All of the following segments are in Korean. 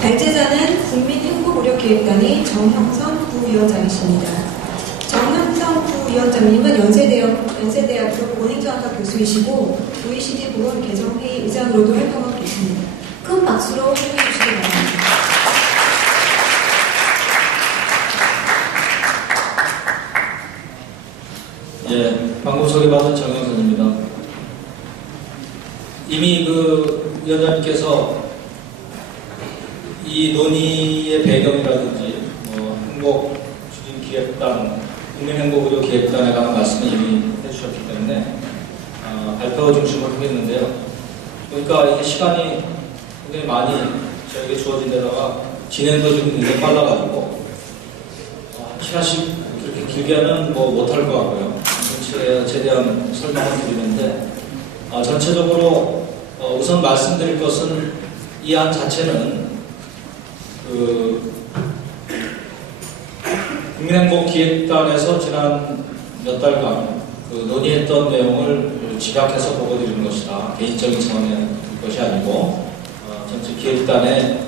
발제자는 국민행복의료기획단의 정형선 부위원장이십니다. 정형선 부위원장님은 연세대학교 보냉정학과 교수이시고 OECD 보건 개정회의 의장으로도 활동하고 계십니다. 큰 박수로 환영해 주시기 바랍니다. 예, 방금 소개받은 정형선입니다. 이미 위원장님께서 이 논의의 배경이라든지 행복추진기획단, 국민행복의료기획단에 관한 말씀을 이미 해주셨기 때문에 발표 중심으로 하겠는데요. 그러니까 이게 시간이 굉장히 많이 저에게 주어진 데다가 진행도 좀 굉장히 빨라가지고 한 시간씩 그렇게 길게 하면 못할 것 같고요. 최대한 설명을 드리는데 전체적으로 우선 말씀드릴 것은 이 안 자체는 국민행복기획단에서 지난 몇 달간 논의했던 내용을 집약해서 보고드리는 것이다. 개인적인 차원의 것이 아니고 전체 기획단의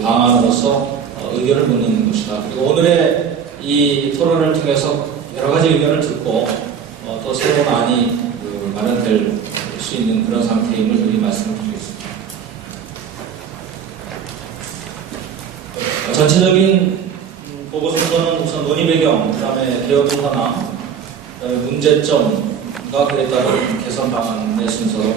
방안으로서 의견을 묻는 것이다. 그리고 오늘의 이 토론을 통해서 여러 가지 의견을 듣고 또 새로운 안이 마련될 수 있는 그런 상태임을 미리 말씀을 드리겠습니다. 전체적인 보고 순서는 우선 논의 배경, 그 다음에 개혁 현황, 그 다음에 문제점과 그에 따른 개선 방안의 순서로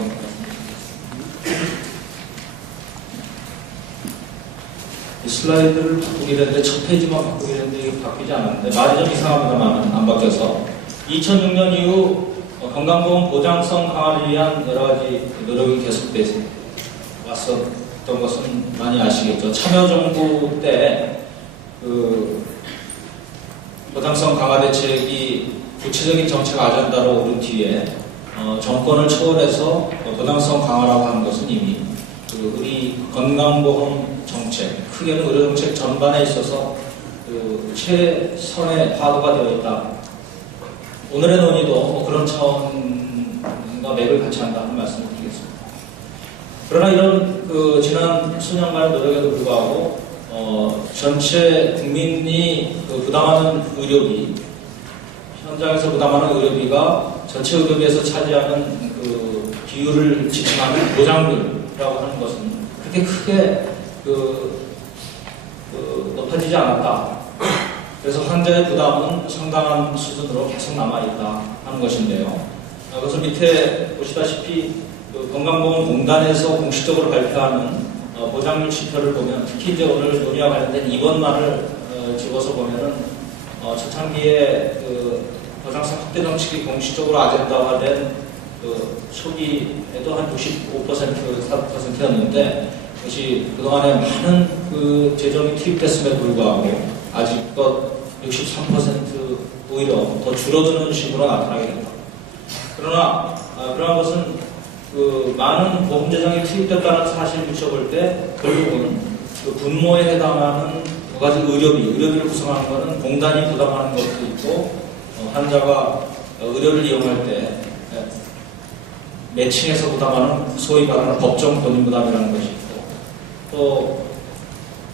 이 슬라이드를 바꾸기로 했는데 첫 페이지만 바꾸기로 했는데 이게 바뀌지 않았는데 말이 좀 이상합니다만 안 바뀌어서 2006년 이후 건강보험 보장성 강화를 위한 여러 가지 노력이 계속돼 왔었던 것은 많이 아시겠죠. 참여정부 때 보장성 강화 대책이 구체적인 정책 아젠다로 오른 뒤에 정권을 초월해서 보장성 강화라고 하는 것은 이미 우리 건강보험 정책, 크게는 의료정책 전반에 있어서 최선의 파도가 되어 있다. 오늘의 논의도 그런 차원과 맥을 같이 한다는 말씀을 드리겠습니다. 그러나 이런 지난 수년간의 노력에도 불구하고 전체 국민이 부담하는 의료비, 현장에서 부담하는 의료비가 전체 의료비에서 차지하는 비율을 지칭하는 보장률이라고 하는 것은 그렇게 크게 높아지지 않았다. 그래서 환자의 부담은 상당한 수준으로 계속 남아있다 하는 것인데요. 그래서 밑에 보시다시피 건강보험공단에서 공식적으로 발표하는 보장률 지표를 보면 특히 이제 오늘 논의와 관련된 이번만을 집어서 보면은 초창기에 보장성 확대 정책이 공식적으로 아젠다화된 초기에도 한 65%, 4%였는데 그것이 그동안에 많은 재정이 투입됐음에도 불구하고 아직껏 63% 오히려 더 줄어드는 식으로 나타나게 됩니다. 그러나 그러한 것은 많은 보험 재정이 투입됐다는 사실을 비춰볼 때 결국은 분모에 해당하는 두 가지 의료비를 구성하는 것은 공단이 부담하는 것도 있고 환자가 의료를 이용할 때 매칭해서 부담하는 소위 말하는 법정 본인 부담이라는 것이 있고 또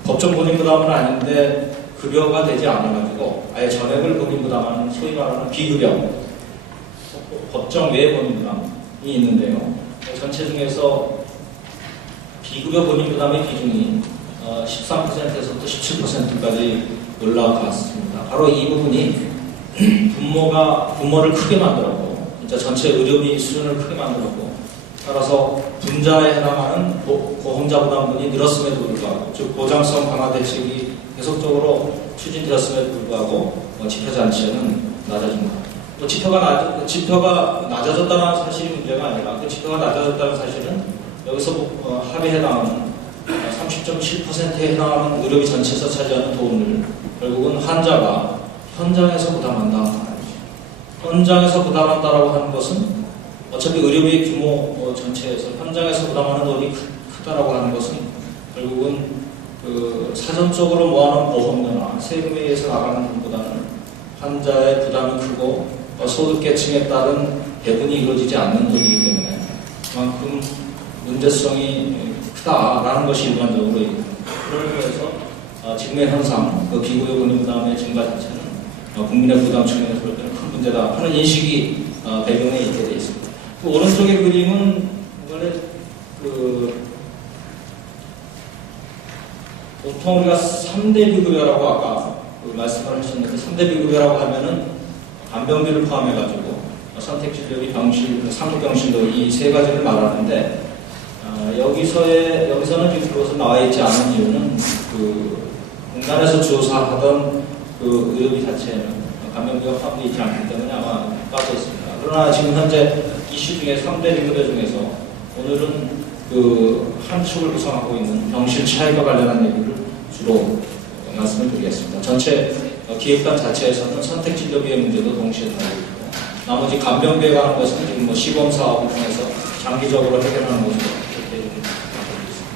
법정 본인 부담은 아닌데 급여가 되지 않아가지고 아예 전액을 본인 부담하는 소위 말하는 비급여 법정 외 본인 부담이 있는데요. 전체 중에서 비급여 본인 부담의 비중이 13%에서부터 17%까지 올라갔습니다. 바로 이 부분이 분모를 크게 만들었고 진짜 전체 의료비 수준을 크게 만들었고 따라서 분자에 해당하는 보험자 부담분이 늘었음에도 불구하고 즉 보장성 강화 대책이 계속적으로 추진되었음에도 불구하고 지표 잔치는 낮아집니다. 또 지표가 낮아졌다는 사실이 문제가 아니라 그 지표가 낮아졌다는 사실은 여기서 합의에 해당하는 30.7%에 해당하는 의료비 전체에서 차지하는 돈을 결국은 환자가 현장에서 부담한다. 현장에서 부담한다라고 하는 것은 어차피 의료비의 규모 전체에서 현장에서 부담하는 돈이 크다라고 하는 것은 결국은 사전적으로 모아놓은 보험료나 세금에 의해서 나가는 돈보다는 환자의 부담이 크고 소득계층에 따른 배분이 이루어지지 않는 돈이기 때문에 그만큼 문제성이 크다라는 것이 일반적으로 그럴 구매 현상, 그 비구역 운임 부담의 증가 자체는 국민의 부담 측면에서 볼 때는 큰 문제다 하는 인식이 배경에 있게 되어 있습니다. 그 오른쪽의 그림은 원래 보통 우리가 3대 비급여라고 아까 말씀을 하셨는데 3대 비급여라고 하면은 간병비를 포함해가지고 선택진료비, 병실, 상급병실로 이 세 가지를 말하는데 여기서는 지금 나와 있지 않은 이유는 공단에서 조사하던 의료비 자체는 간병비가 포함되어 있지 않기 때문에 아마 빠져 있습니다. 그러나 지금 현재 이슈 중에 3대 비급여 중에서 오늘은 한 축을 구성하고 있는 병실 차이와 관련한 얘기를 주로 말씀을 드리겠습니다. 전체 기획단 자체에서는 선택진료비의 문제도 동시에 다루고 있고 나머지 간병비에 관한 것은 지금 시범 사업을 통해서 장기적으로 해결하는 것으로 이렇게 하고 있습니다.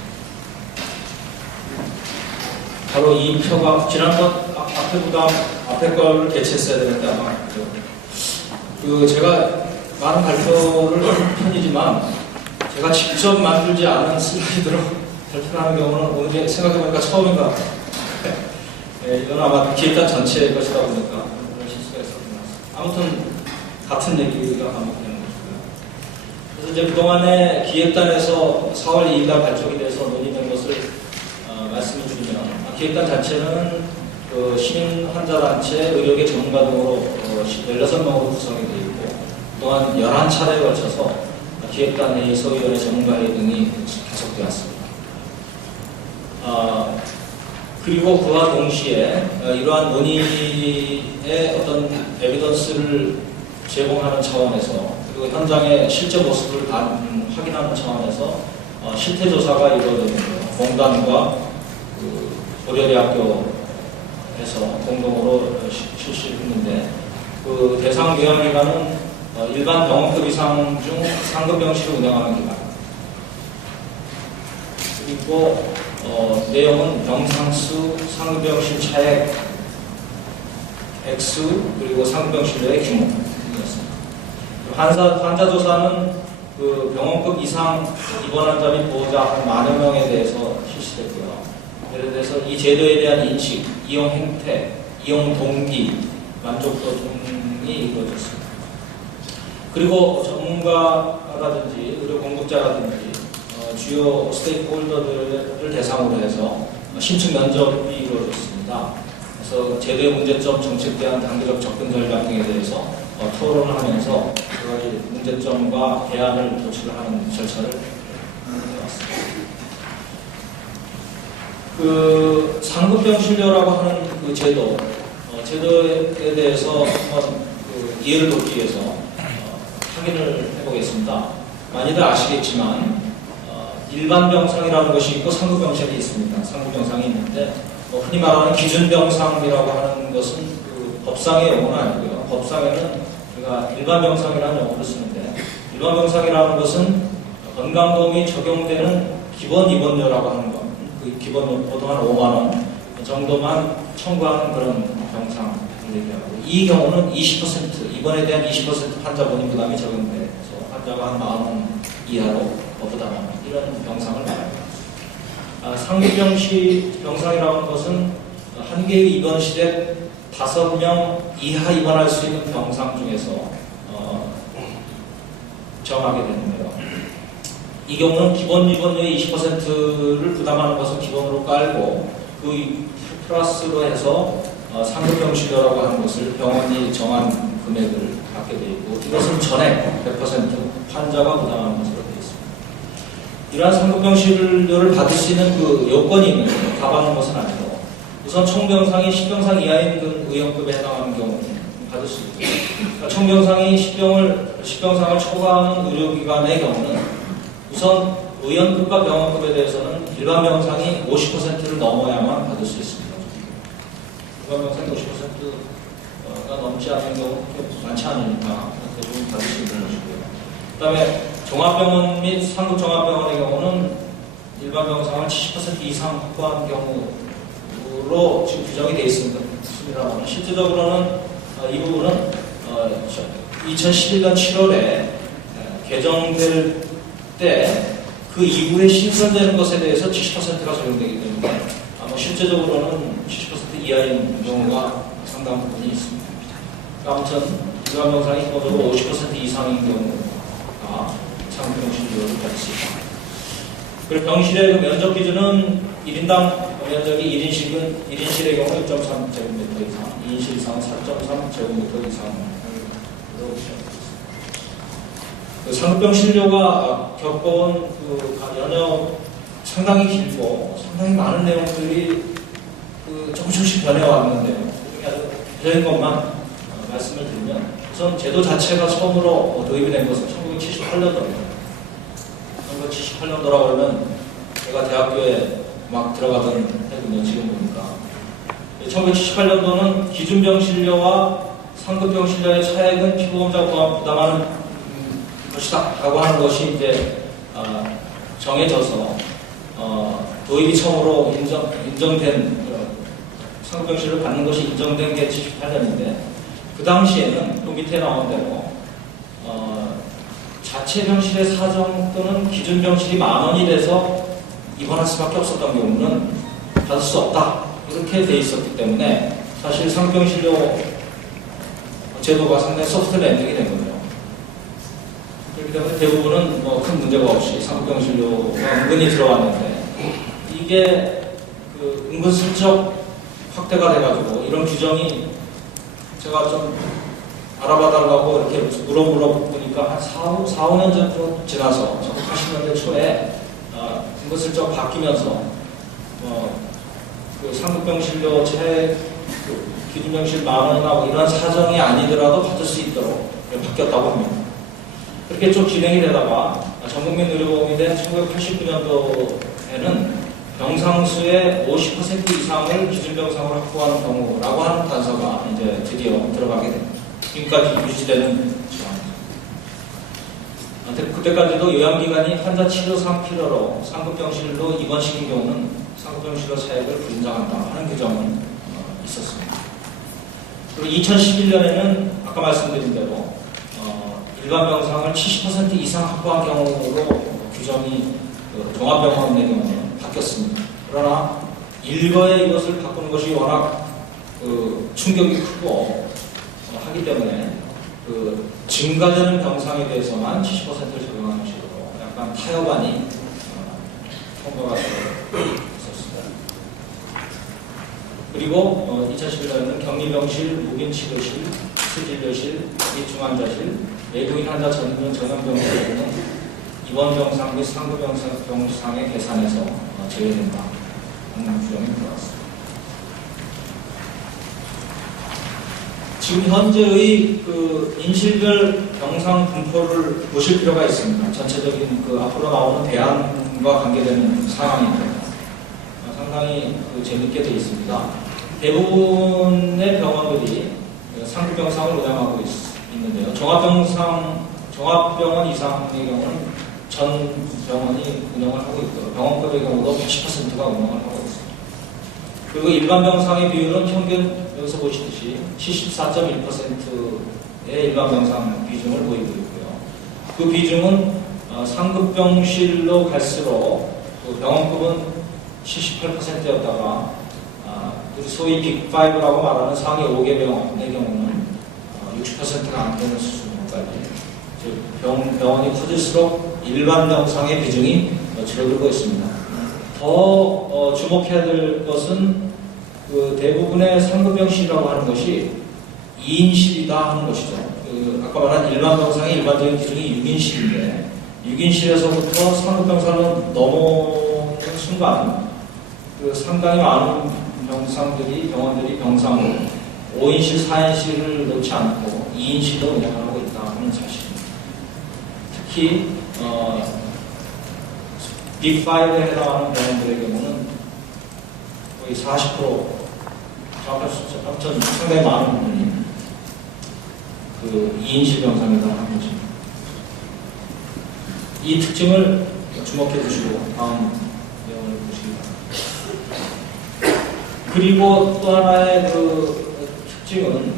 바로 이 표가 지난번 앞에 걸 개최했어야 되는데 아마 제가 많은 발표를 하는 편이지만 제가 직접 만들지 않은 슬라이드로 발표를 하는 경우는 오늘 생각해보니까 처음인 것 같아요. 이건 아마 기획단 전체의 것이다 보니까 그런 실수가 있었던 것 같습니다. 아무튼 같은 얘기가 반복되는 것이고요. 그래서 이제 그동안에 기획단에서 4월 2일날 발족이 돼서 논의된 것을 말씀을 드리면 기획단 자체는 시민 환자단체, 의료계 전문가 등으로 16명으로 구성이 되어 있고 그동안 11차례에 걸쳐서 기획단 회의, 소위원회, 전문가회의 등이 계속되었습니다. 그리고 그와 동시에 이러한 논의의 어떤 에비던스를 제공하는 차원에서 그리고 현장의 실제 모습을 확인하는 차원에서 실태조사가 이루어졌는데요. 공단과 고려대학교에서 공동으로 실시했는데 대상 요양기관은 일반 병원급 이상 중 상급병실을 운영하는 기관 그리고 내용은 병상수, 상급병실 차액, 액수, 그리고 상급병실의 규모였습니다. 환자 조사는 병원급 이상 입원 환자 및 보호자 한 10,000 명에 대해서 실시됐고요. 예를 들어서 이 제도에 대한 인식, 이용 행태, 이용 동기, 만족도 등이 이루어졌습니다. 그리고 전문가라든지 의료 공급자라든지 주요 스테이크홀더들을 대상으로 해서 심층 면접이 이루어졌습니다. 그래서 제도의 문제점, 정책 대한 단계적 접근 전략 등에 대해서 토론을 하면서 여러 가지 문제점과 대안을 도출을 하는 절차를 해왔습니다. 상급병실료라고 하는 제도에 대해서 한번 이해를 돕기 위해서 확인을 해보겠습니다. 많이들 아시겠지만 일반 병상이라는 것이 있고 상급병상이 있습니다. 상급병상이 있는데 흔히 말하는 기준병상이라고 하는 것은 법상의 용어는 아니고요. 법상에는 우리가 일반 병상이라는 용어를 쓰는데 일반 병상이라는 것은 건강보험이 적용되는 기본 입원료라고 하는 것. 그 기본료 보통 한 5만 원 정도만 청구하는 그런 병상을 얘기하고 이 경우는 20% 입원에 대한 20% 환자 본인 부담이 적용돼서 환자가 한 10,000원 이하로 부담하는 이런 병상을 말합니다. 상급병상이라고 하는 것은 한 개의 입원실에 5명 이하 입원할 수 있는 병상 중에서 정하게 되는데요. 이 경우는 기본 입원료의 20%를 부담하는 것을 기본으로 깔고 그 플러스로 해서 상급병실료라고 하는 것을 병원이 정한 금액을 갖게 되어 있고 이것은 전액 100% 환자가 부담하는 것으로 되어 있습니다. 이러한 상급병실료를 받을 수 있는 요건이 있는 거예요. 다 받는 것은 아니고 우선 총병상이 10병상 이하인 의용급에 해당하는 경우는 받을 수 있고요. 그러니까 총병상이 10병상을 초과하는 의료기관의 경우는 우선 의원급과 병원급에 대해서는 일반 병상이 50%를 넘어야만 받을 수 있습니다. 일반 병상이 50%가 넘지 않는 경우 많지 않으니까 대부분 받을 수 있는 것이고요. 그 다음에 종합병원 및 상급종합병원의 경우는 일반 병상을 70% 이상 확보한 경우로 지금 규정이 되어 있습니다. 실질적으로는 이 부분은 2011년 7월에 개정될 때 그 이후에 신설되는 것에 대해서 70%가 적용되기 때문에 아마 실제적으로는 70% 이하인 경우가 상당 부분이 있습니다. 아무튼 일반 병상이 기본적으로 50% 이상인 경우가 상급병실료를 받을 수 있다. 그리고 병실의 그 면적 기준은 1인당 면적이 1인실의 경우 1.3제곱미터 이상, 2인실 이상은 4.3제곱미터 이상으로 그 상급병 실료가 겪어온 그 연역 상당히 길고 상당히 많은 내용들이 그 조금씩 변해왔는데요. 그중에 아주 대표적인 것만 말씀을 드리면 우선 제도 자체가 처음으로 도입이 된 것은 1978년도입니다. 1978년도라고 하면 제가 대학교에 막 들어가던 해군요. 지금 보니까 1978년도는 기준병실료와 상급병실료의 차액은 피보험자 부담하는 것이다 라고 하는 것이 이제 정해져서 도입이 처음으로 인정된 상급병실을 받는 것이 인정된 게 78년인데 그 당시에는 또 밑에 나온 대로 자체 병실의 사정 또는 기준 병실이 10,000원이 돼서 입원할 수밖에 없었던 경우는 받을 수 없다 이렇게 돼 있었기 때문에 사실 상급병실료 제도가 상당히 소프트 랜딩이 된 거죠. 그렇기 때문에 대부분은 뭐 큰 문제가 없이 상급병실료가 은근히 들어왔는데 이게 그 은근슬쩍 확대가 돼가지고 이런 규정이 제가 좀 알아봐달라고 이렇게 물어보니까 한 4, 5년 정도 지나서 1980년대 초에 은근슬쩍 바뀌면서 그 상급병실료 그 기준병실 10,000원이나 이런 사정이 아니더라도 받을 수 있도록 바뀌었다고 합니다. 그렇게 좀 진행이 되다가 전국민 의료보험이 된 1989년도에는 병상수의 50% 이상을 기준병상으로 확보하는 경우라고 하는 단서가 이제 드디어 들어가게 됩니다. 지금까지 유지되는 조항입니다. 그때까지도 요양기관이 환자 치료상 필요로 상급병실로 입원시킨 경우는 상급병실로 차액을 불인정한다 하는 규정은 있었습니다. 그리고 2011년에는 아까 말씀드린 대로 일반 병상을 70% 이상 확보한 경우로 규정이 종합병원의 경우는 바뀌었습니다. 그러나 일거에 이것을 바꾸는 것이 워낙 충격이 크고 하기 때문에 증가되는 병상에 대해서만 70%를 적용하는 식으로 약간 타협안이 통과가 있었습니다. 그리고 2011년에는 격리병실, 무균치료실, 수진료실, 중환자실, 외국인 환자 전문 전용병실 등은 입원 병상 및 상급 병상의 계산에서 제외된다 하는 규정이 들어왔습니다. 지금 현재의 그 인실별 병상 분포를 보실 필요가 있습니다. 전체적인 앞으로 나오는 대안과 관계되는 상황인데 상당히 재밌게 되어 있습니다. 대부분의 병원들이 상급 병상을 운영하고 있는데요. 종합병원 이상의 경우는 전 병원이 운영을 하고 있고 병원급의 경우도 80%가 운영을 하고 있습니다. 그리고 일반 병상의 비율은 평균 여기서 보시듯이 74.1%의 일반 병상 비중을 보이고 있고요. 그 비중은 상급병실로 갈수록 병원급은 78%였다가 소위 빅5라고 말하는 상위 5개 병원의 경우는 60%가 안 되는 수준까지 병원이 커질수록 일반 병상의 비중이 줄어들고 있습니다. 더 주목해야 될 것은 대부분의 상급병실이라고 하는 것이 2인실이다 하는 것이죠. 아까 말한 일반 병상의 일반적인 기준이 6인실인데 6인실에서부터 상급병상으로 넘어오는 순간 상당히 많은 병원들이 병상으로 5인실, 4인실을 놓지 않고 2인실로 운영하고 있다는 사실입니다. 특히 빅5에 해당하는 병원들의 경우는 거의 40% 상당히 많은 부분이 2인실 병상이다 하는 것입니다. 이 특징을 주목해 주시고 다음 내용을 보시기 바랍니다. 그리고 또 하나의 특징은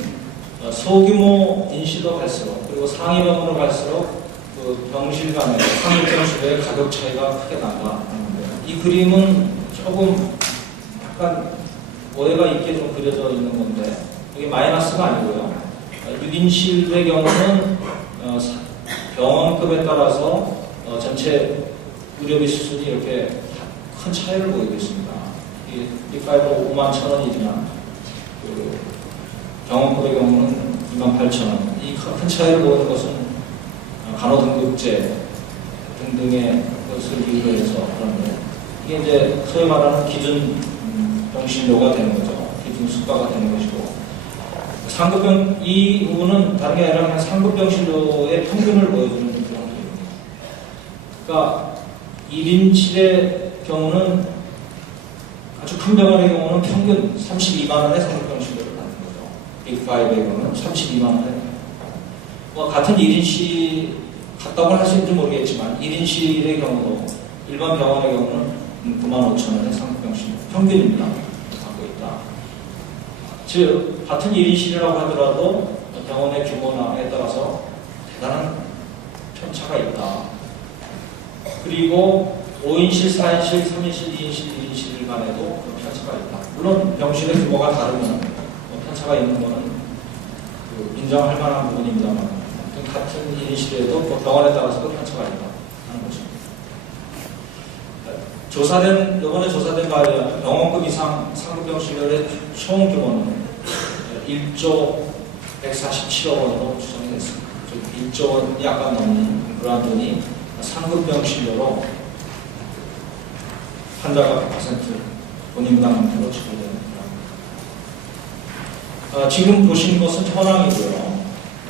소규모 인실로 갈수록 그리고 상위병으로 갈수록 병실 간의 상급병실의 가격 차이가 크게 난다 하는데요. 이 그림은 조금 약간 오해가 있게 좀 그려져 있는 건데 이게 마이너스가 아니고요. 6인실의 경우는 병원급에 따라서 전체 의료비 수준이 이렇게 큰 차이를 보이고 있습니다. 이 빅5 51,000원이지만 그 병원급의 경우는 28,000원. 이 큰 차이를 보이는 것은 간호등급제 등등의 것을 이유로 해서 그런데 이게 이제 소위 말하는 기준 병실료가 되는 거죠. 기준 수가가 되는 것이고 상급병 이 부분은 다른 게 아니라 그냥 상급병실료의 평균을 보여주는 그런 기입니다. 그러니까 1인실의 경우는 아주 큰 병원의 경우는 평균 32만 원의 상급병실료를 받는 거죠. 빅5의 경우는 32만 원에 같은 1인실 같다고 할 수 있는지 모르겠지만 1인실의 경우도 일반 병원의 경우는 95,000원의 상급병실료 평균입니다. 갖고 있다. 즉 같은 1인실이라고 하더라도 병원의 규모나에 따라서 대단한 편차가 있다. 그리고 5인실, 4인실, 3인실, 2인실, 1인실 간에도 편차가 있다. 물론 병실의 규모가 다르면 편차가 있는 것은 인정할 만한 부분입니다만 같은 1인실에도 병원에 따라서도 편차가 있다 하는 거죠. 이번에 조사된 바에 의하면 병원급 이상 상급병실의 총 규모는 1조 147억 원으로 추정이 됐습니다. 즉 1조 원이 약간 넘는 그러한 돈이 상급병실료로 환자가 100% 본인 부담 형태로 지불되는 겁니다. 지금 보신 것은 현황이고요.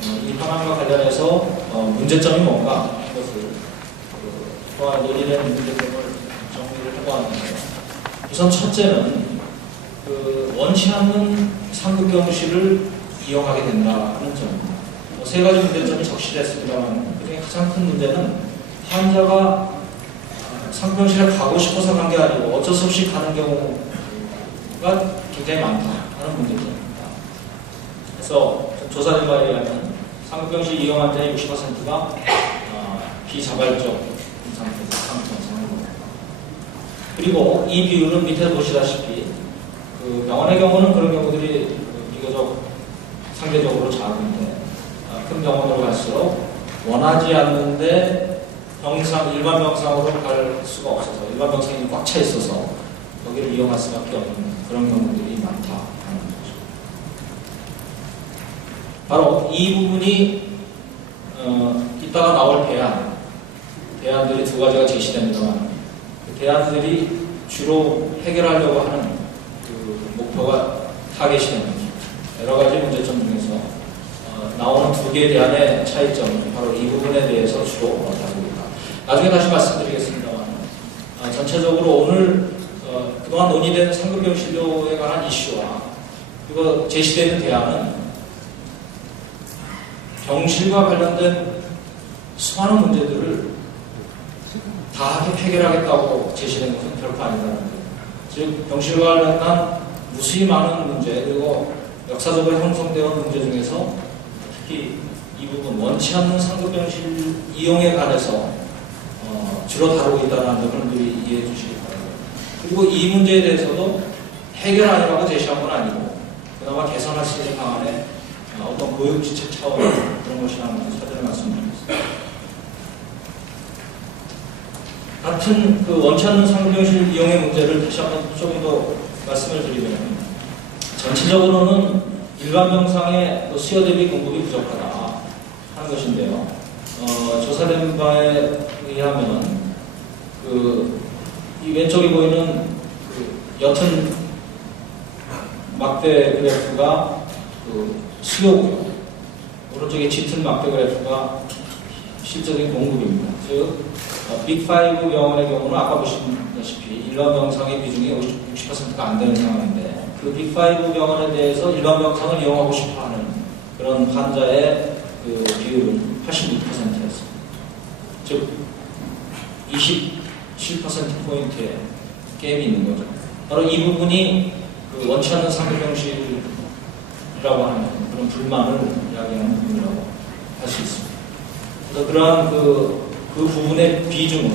이 현황과 관련해서 문제점이 뭔가 이것을 논의된 문제점을 정리를 해보았는데요. 우선 첫째는 원치 않는 상급병실을 이용하게 된다는 점입니다. 세 가지 문제점이 적시됐습니다만 그중에 가장 큰 문제는 환자가 상급병실에 가고 싶어서 간 게 아니고 어쩔 수 없이 가는 경우가 굉장히 많다 하는 문제점입니다. 그래서 조사된 바에 의하면 상급병실 이용 환자의 60%가 비자발적 상태에서 상급병상을 보냅니다. 그리고 이 비율은 밑에 보시다시피 병원의 경우는 그런 경우들이 비교적 상대적으로 작은데 큰 병원으로 갈수록 원하지 않는데 일반 병상으로 갈 수가 없어서 일반 병상이 꽉 차 있어서 거기를 이용할 수밖에 없는 그런 경우들이 많다 하는 거죠. 바로 이 부분이 이따가 나올 대안들이 두 가지가 제시됩니다만 그 대안들이 주로 해결하려고 하는 목표가 타겟이 됩니다. 여러 가지 문제점 중에서 나오는 두 개의 대안의 차이점은 바로 이 부분에 대해서 주로 다루고 있다. 나중에 다시 말씀드리겠습니다만 전체적으로 오늘 그동안 논의된 상급병실료에 관한 이슈와 그리고 제시되는 대안은 병실과 관련된 수많은 문제들을 다 해결하겠다고 제시된 것은 결코 아니라는 거예요. 즉 병실과 관련한 무수히 많은 문제 그리고 역사적으로 형성되어 온 문제 중에서 특히 이 부분 원치 않는 상급병실 이용에 관해서 주로 다루고 있다는 점을 미리 이해해 주시기 바랍니다. 그리고 이 문제에 대해서도 해결 아니라고 제시한 건 아니고 그나마 개선할 수 있는 방안에 어떤 고육지책 차원의 그런 것이라는 것을 사전에 말씀드리겠습니다. 같은 원치 않는 상급병실 이용의 문제를 다시 한번 조금 더 말씀을 드리면 전체적으로는 일반 병상의 수요 대비 공급이 부족하다 하는 것인데요. 조사된 바에 의하면 이 왼쪽에 보이는 옅은 막대 그래프가 수요고요. 오른쪽에 짙은 막대 그래프가 실적인 공급입니다. 즉 빅5 병원의 경우는 아까 보시다시피 일반 병상의 비중이 60%가 안 되는 상황인데 그 빅5 병원에 대해서 일반 병상을 이용하고 싶어하는 그런 환자의 비율은 86%였습니다. 즉 27%포인트의 갭이 있는 거죠. 바로 이 부분이 원치 않는 상급병실이라고 하는 그런 불만을 이야기하는 부분이라고 할 수 있습니다. 그래서 그러한 그 부분의 비중은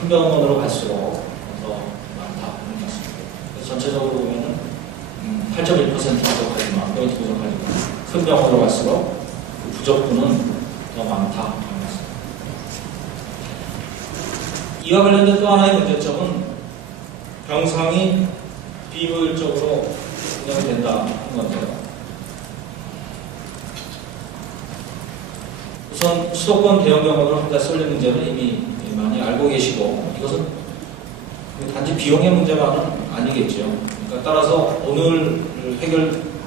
큰 병원으로 갈수록 더 많다는 말씀입니다. 그래서 전체적으로 보면은 8.1% 부족하지만 포인트 부족하지만 큰 병원으로 갈수록 그 부족분은 더 많다. 이와 관련된 또 하나의 문제점은 병상이 비효율적으로 운영된다 하는 건데요. 우선 수도권 대형 병원으로 환자 쏠린 문제는 이미 많이 알고 계시고 이것은 단지 비용의 문제만은 아니겠죠. 그러니까 따라서 오늘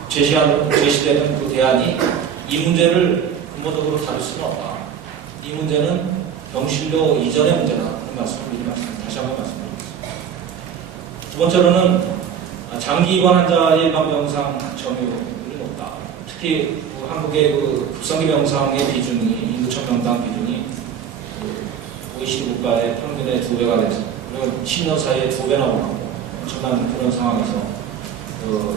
제시되는 그 대안이 이 문제를 근본적으로 다룰 수는 없다. 이 문제는 병실료 이전의 문제다. 하는 말씀을 미리 다시 한번 말씀드리겠습니다. 두 번째로는 장기 입원 환자의 일반 병상 점유율이 높다. 특히 한국의 그 급성기 병상의 비중이 인구천 명당 비중이 OECD 국가의 평균의 2배가 돼서 그리고 10년 사이에 2배나 오르고 엄청난 그런 상황에서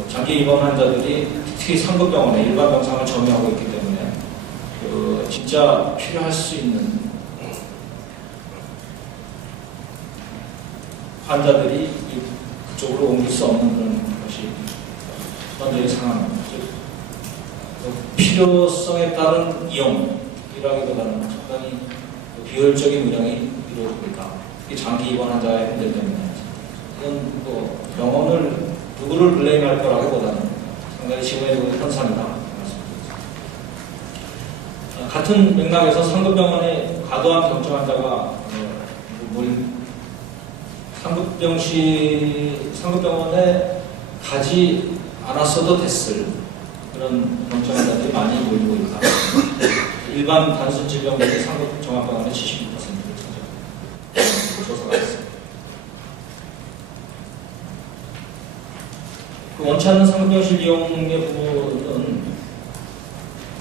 장기 입원 환자들이 특히 상급병원에 일반 병상을 점유하고 있기 때문에 진짜 필요할 수 있는 환자들이 그쪽으로 옮길 수 없는 그런 것이 현재의 상황. 필요성에 따른 이용이라기보다는 상당히 비효율적인 운영이 이루어지고 있다. 특히 장기 입원 환자의 문제 때문에 이건 뭐 병원을 누구를 블레임할 거라기보다는 상당히 지금의 현상이다. 같은 맥락에서 상급병원의 과도한 경증 환자가 상급병원에 가지 않았어도 됐을 그런 경증 환자들이 많이 몰리고 있다. 일반 단순 질병들이 상급 종합병원의 72%를 차지하고 조사가 있습니다. 그 원치 않는 상급병실 이용의 부분은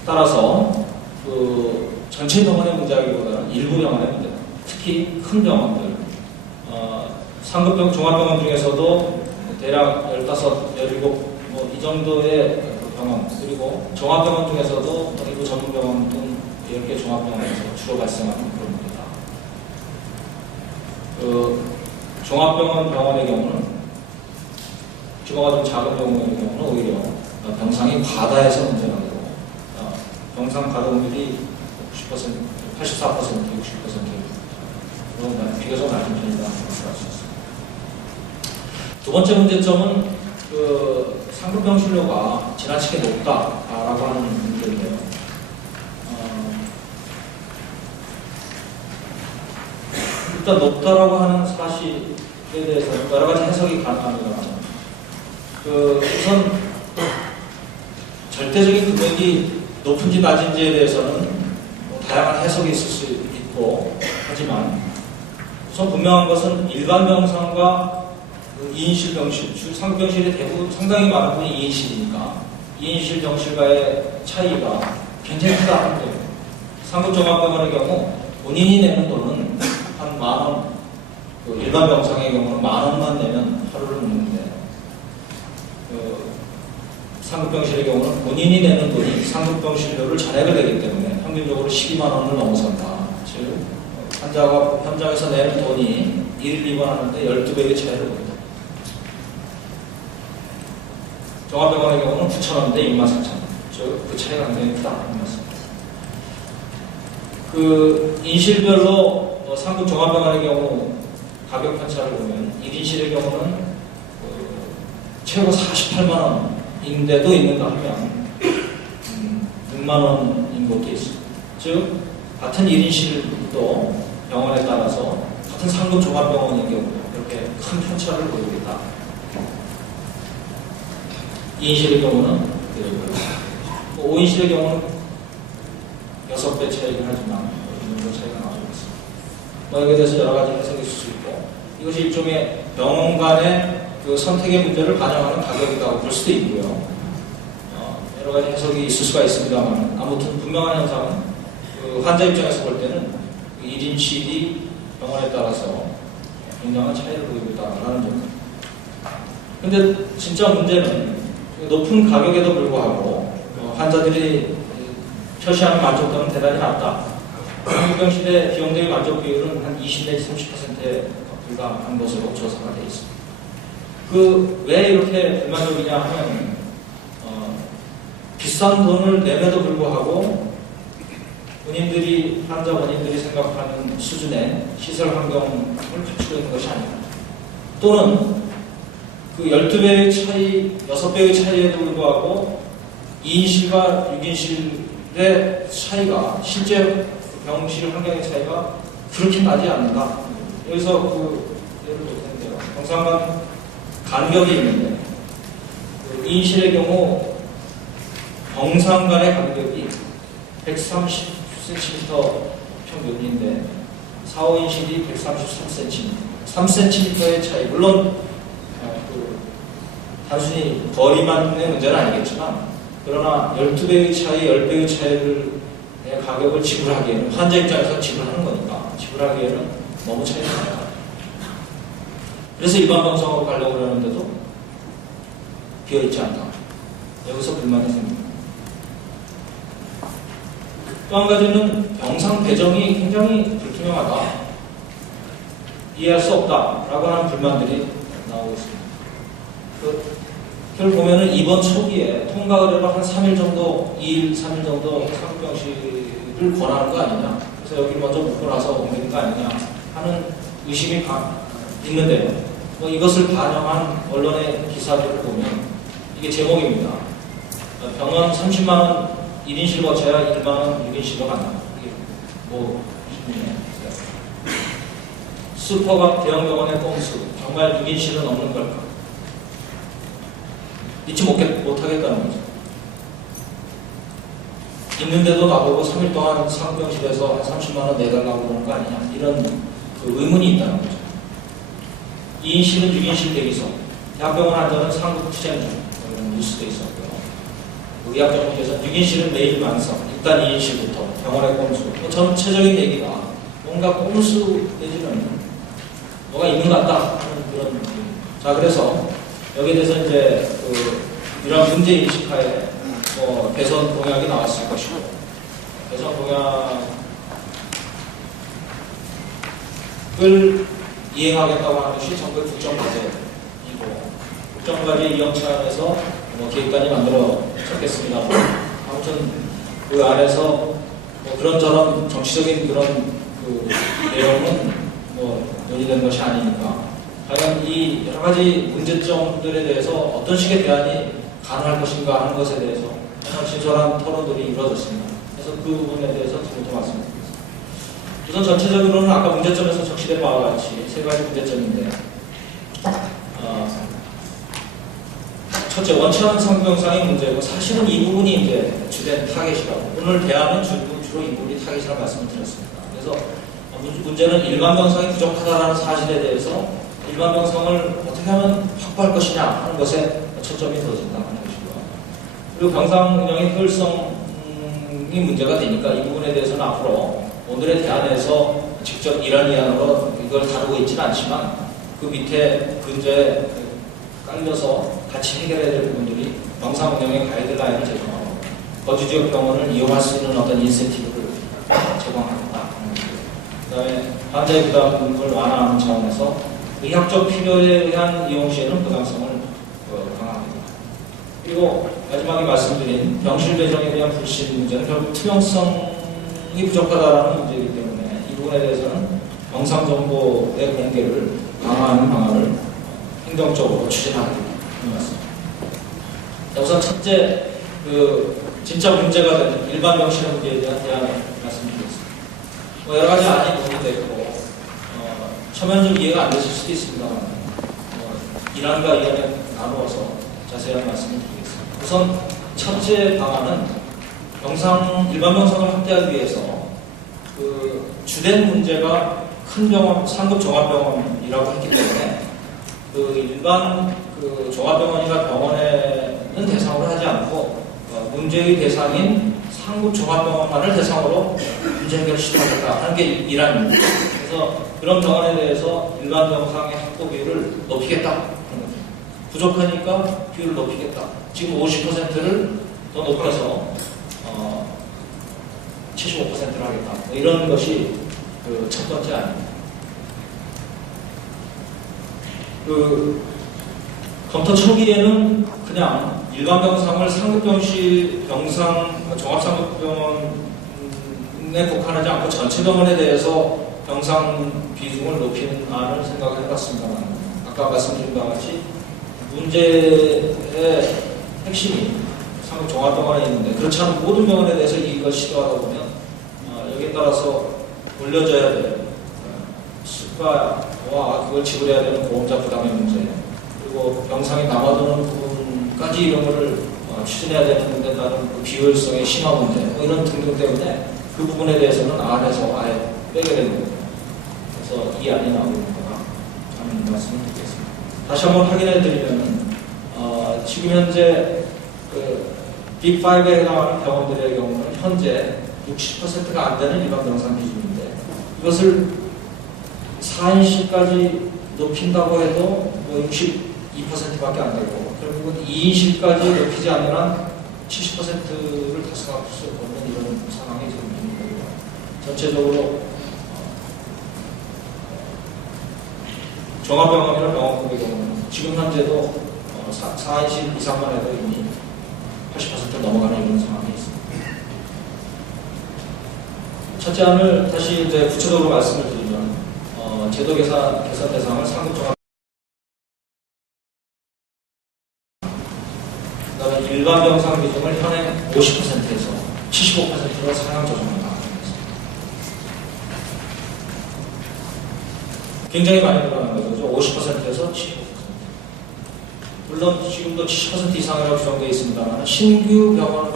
따라서 그 전체 병원의 문제라기보다는 일부 병원의 문제다. 특히 큰 병원들, 상급병 종합병원 중에서도 대략 15, 17, 이 정도의 병원, 그리고 종합병원 중에서도 일부 전문병원 등 10개 종합병원에서 주로 발생하는 그런 문제다. 종합병원 병원의 경우는 규모가 좀 작은 병원의 경우는 오히려 병상이 과다해서 문제가 되고 병상 가동률이 90%, 84%, 60% 비교적 낮은 편이다 말씀할 수 있습니다. 두 번째 문제점은 상급병실료가 지나치게 높다라고 하는 문제인데요. 일단 높다라고 하는 사실에 대해서는 여러 가지 해석이 가능합니다. 우선 절대적인 금액이 높은지 낮은지에 대해서는 다양한 해석이 있을 수 있고 하지만 우선 분명한 것은 일반 병상과 2인실 병실, 상급병실의 대부분 상당히 많은 분이 2인실이니까 2인실 병실과의 차이가 굉장히 크다는 거예요. 상급종합병원의 경우 본인이 내는 돈은 한 10,000원, 일반 병상의 경우는 10,000원만 내면 하루를 묵는데 상급병실의 경우는 본인이 내는 돈이 상급병실료를 전액을 내기 때문에 평균적으로 12만 원을 넘어선다. 즉 환자가 현장에서 내는 돈이 1일 입원하는데 12배의 차이를 봅니다. 종합병원의 경우는 9,000원인데 24,000원. 즉 그 차이가 굉장히 크다는 말씀입니다. 인실별로 상급 종합병원의 경우 가격 편차를 보면 1인실의 경우는 최고 48만 원인데도 있는가 하면 6만 원인 것도 있습니다. 즉 같은 1인실도 병원에 따라서 같은 상급 종합병원의 경우 이렇게 큰 편차를 보이고 있다. 2인실의 경우는 5인실의 경우는 6배 차이긴 하지만 이 정도 차이가 나오고 있습니다. 여기에 대해서 여러 가지 해석이 있을 수 있고 이것이 일종의 병원 간의 그 선택의 문제를 반영하는 가격이라고 볼 수도 있고요. 여러 가지 해석이 있을 수가 있습니다만 아무튼 분명한 현상은 환자 입장에서 볼 때는 1인실이 병원에 따라서 굉장한 차이를 보이고 있다는 점입니다. 근데 진짜 문제는 높은 가격에도 불구하고 환자들이 표시하는 만족도는 대단히 낮다. 상급병실의 비용 대비 만족 비율은 한 20 내지 30%에 불과한 것으로 조사가 되어 있습니다. 왜 이렇게 불만족이냐 하면 비싼 돈을 내매도 불구하고 환자 본인들이 생각하는 수준의 시설 환경을 갖추고 있는 것이 아니다. 또는 그 12배의 차이, 6배의 차이에도 불구하고 2인실과 6인실의 차이가, 실제 병실 환경의 차이가 그렇게 나지 않는다. 여기서 예를 들었는데요. 병상 간격이 있는데, 2인실의 경우 병상 간의 간격이 130cm 평균인데, 4, 5인실이 133cm, 3cm의 차이. 물론 단순히 거리만의 문제는 아니겠지만, 그러나 12배의 차이, 10배의 차이를 가격을 지불하기에는, 환자 입장에서 지불하는 거니까 지불하기에는 너무 차이가 나요. 그래서 일반 병상으로 가려고 그러는데도 비어있지 않다. 여기서 불만이 생깁니다. 또 한 가지는 병상 배정이 굉장히 불투명하다, 이해할 수 없다라고 하는 불만들이 나오고 있습니다. 그걸 보면은 이번 초기에 통과 의뢰로 한 3일 정도, 2일, 3일 정도 상급병실을 권하는 거 아니냐, 그래서 여기 먼저 묵고 나서 옮기는 거 아니냐 하는 의심이 있는데요. 이것을 반영한 언론의 기사들을 보면 이게 제목입니다. 병원 30만원 1인실 거쳐야 1만원 6인실로 간다. 이게 슈퍼가 대형 병원의 꼼수, 정말 6인실은 없는 걸까? 믿지 못하겠다는 거죠. 있는데도 나보고 3일 동안 상병실에서 한 30만원 내달라고 그러는 거 아니냐, 이런 의문이 있다는 거죠. 2인실은 6인실 대기소, 대학병원 환자는 상급 투쟁 중, 이런 뉴스도 있었고요. 의학전문에서 6인실은 매일 만성, 일단 2인실부터 병원의 꼼수, 전체적인 얘기가 뭔가 꼼수 내지는 뭐가 있는 것 같다 하는 그런 느낌. 자, 그래서 여기에 대해서 이제 이런 문제 인식하에 개선 공약이 나왔을 것이고, 개선 공약을 이행하겠다고 하는 것이 정부의 국정과제이고, 국정과제 이영차원에서 계획단이 만들어졌겠습니다. 아무튼 그 안에서 그런저런 정치적인 그런 내용은 논의된 것이 아니니까, 과연 이 여러 가지 문제점들에 대해서 어떤 식의 대안이 가능할 것인가 하는 것에 대해서 진솔한 토론들이 이루어졌습니다. 그래서 그 부분에 대해서 지금부터 말씀드리겠습니다. 우선 전체적으로는 아까 문제점에서 적시된 바와 같이 세 가지 문제점인데, 첫째, 원치 않은 상부병상의 문제고, 사실은 이 부분이 이제 주된 타겟이라고, 오늘 대안은 주로 이 부분이 타겟이라고 말씀을 드렸습니다. 그래서 문제는 일반 병상이 부족하다는 사실에 대해서 일반 병상을 어떻게 하면 확보할 것이냐 하는 것에 초점이 둬진다 하는 것이고요. 그리고 병상 운영의 효율성이 문제가 되니까 이 부분에 대해서는 앞으로 오늘의 대안에서 직접 이란으로 이걸 다루고 있지는 않지만, 그 밑에 근저에 깔려서 같이 해결해야 될 부분들이 병상 운영의 가이드라인을 제공하고, 거주지역 병원을 이용할 수 있는 어떤 인센티브를 제공하겠다 하는 것이고요. 그 다음에 환자의 부담을 완화하는 차원에서 의학적 필요에 의한 이용 시에는 부담성을 강화합니다. 그리고 마지막에 말씀드린 병실 배정에 대한 불신 문제는 결국 투명성이 부족하다는 문제이기 때문에 이 부분에 대해서는 병상 정보의 공개를 강화하는 방안을 행정적으로 추진하겠다 하는 말씀입니다. 우선 첫째, 진짜 문제가 되는 일반 병실 문제에 대한 대안을 말씀드리겠습니다. 여러 가지 안이 논의되고 처면적 이해가 안 되실 수도 있습니다만, 1안과 2안에 나누어서 자세한 말씀을 드리겠습니다. 우선 첫째 방안은 일반 병상을 확대하기 위해서 주된 문제가 큰 병원, 상급 종합병원이라고 했기 때문에 일반 종합병원이나 병원에는 대상으로 하지 않고 문제의 대상인 상급 종합병원만을 대상으로 문제 해결을 시도하겠다 하는 게 1안입니다. 그래서 그런 병원에 대해서 일반 병상의 확보 비율을 높이겠다. 부족하니까 비율을 높이겠다. 지금 50%를 더 높여서 75%를 하겠다. 이런 것이 첫 번째 아닙니다. 검토 초기에는 그냥 일반 병상을 상급병실 병상 종합상급병원에 국한하지 않고 전체 병원에 대해서 병상 비중을 높이는 안을 생각을 해봤습니다만 아까 말씀드린 바와 같이 문제의 핵심이 상급 종합병원에 있는데 그렇지 않은 모든 병원에 대해서 이걸 시도하다 보면 여기에 따라서 올려져야 될 수가와 그걸 지불해야 되는 보험자 부담의 문제 그리고 병상에 남아도는 부분까지 이런 거를 추진해야 되는데 따른 그 비효율성의 심화 문제 뭐 이런 등등 때문에 그 부분에 대해서는 안에서 아예 빼게 되는 겁니다. 그래서 이 안이 나오고 있는 거라 하는 말씀을 드리겠습니다. 다시 한번 확인해 드리면 지금 현재 그 빅5에 해당하는 병원들의 경우는 현재 60%가 안 되는 일반 병상 기준인데 이것을 4인실까지 높인다고 해도 뭐 62%밖에 안 되고 결국은 2인실까지 높이지 않는 한 70%를 달성할 수 없는 이런 상황이 지금 있는 거고요. 전체적으로 종합병원이나 병원급의 경우는 지금 현재도 4인실 이상만 해도 이미 80% 넘어가는 이런 상황이 있습니다. 첫째 안을 다시 이제 구체적으로 말씀을 드리면 제도 개선 대상을 상급 종합 그다음에 일반 병상 비중을 현행 50%에서 75%로 상향 조정한다. 굉장히 많이 늘어난 거죠. 50%에서 75%. 물론 지금도 70% 이상이라고 규정되어 있습니다만 신규 병원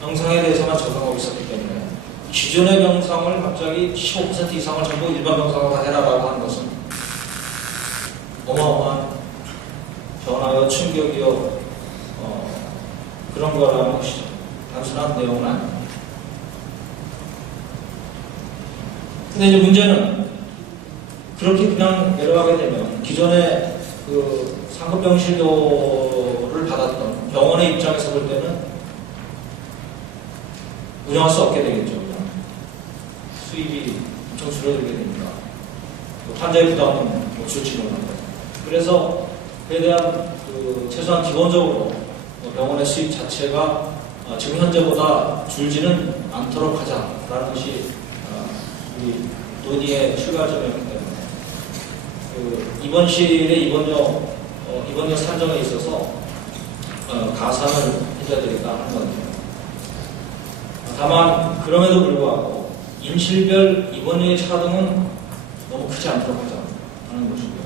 병상에 대해서만 적용하고 있었기 때문에 기존의 병상을 갑자기 15% 이상을 전부 일반 병상으로 해라라고 하는 것은 어마어마한 변화요, 충격이요 그런 거라는 것이죠. 단순한 내용은 아닙니다. 근데 이제 문제는 그렇게 그냥 내려가게 되면 기존의 그 상급병실료를 받았던 병원의 입장에서 볼 때는 운영할 수 없게 되겠죠. 수입이 엄청 줄어들게 되니까 환자의 부담은 줄지 못한다. 그래서 그에 대한 그 최소한 기본적으로 병원의 수입 자체가 지금 현재보다 줄지는 않도록 하자라는 것이 우리 논의의 출발점이었기 때문에 그 입원실의 입원료 산정에 있어서 가산을 해줘야 되겠다 하는 건데요. 다만 그럼에도 불구하고 임실별 입원료의 차등은 너무 크지 않도록 하자 하는 것이고요.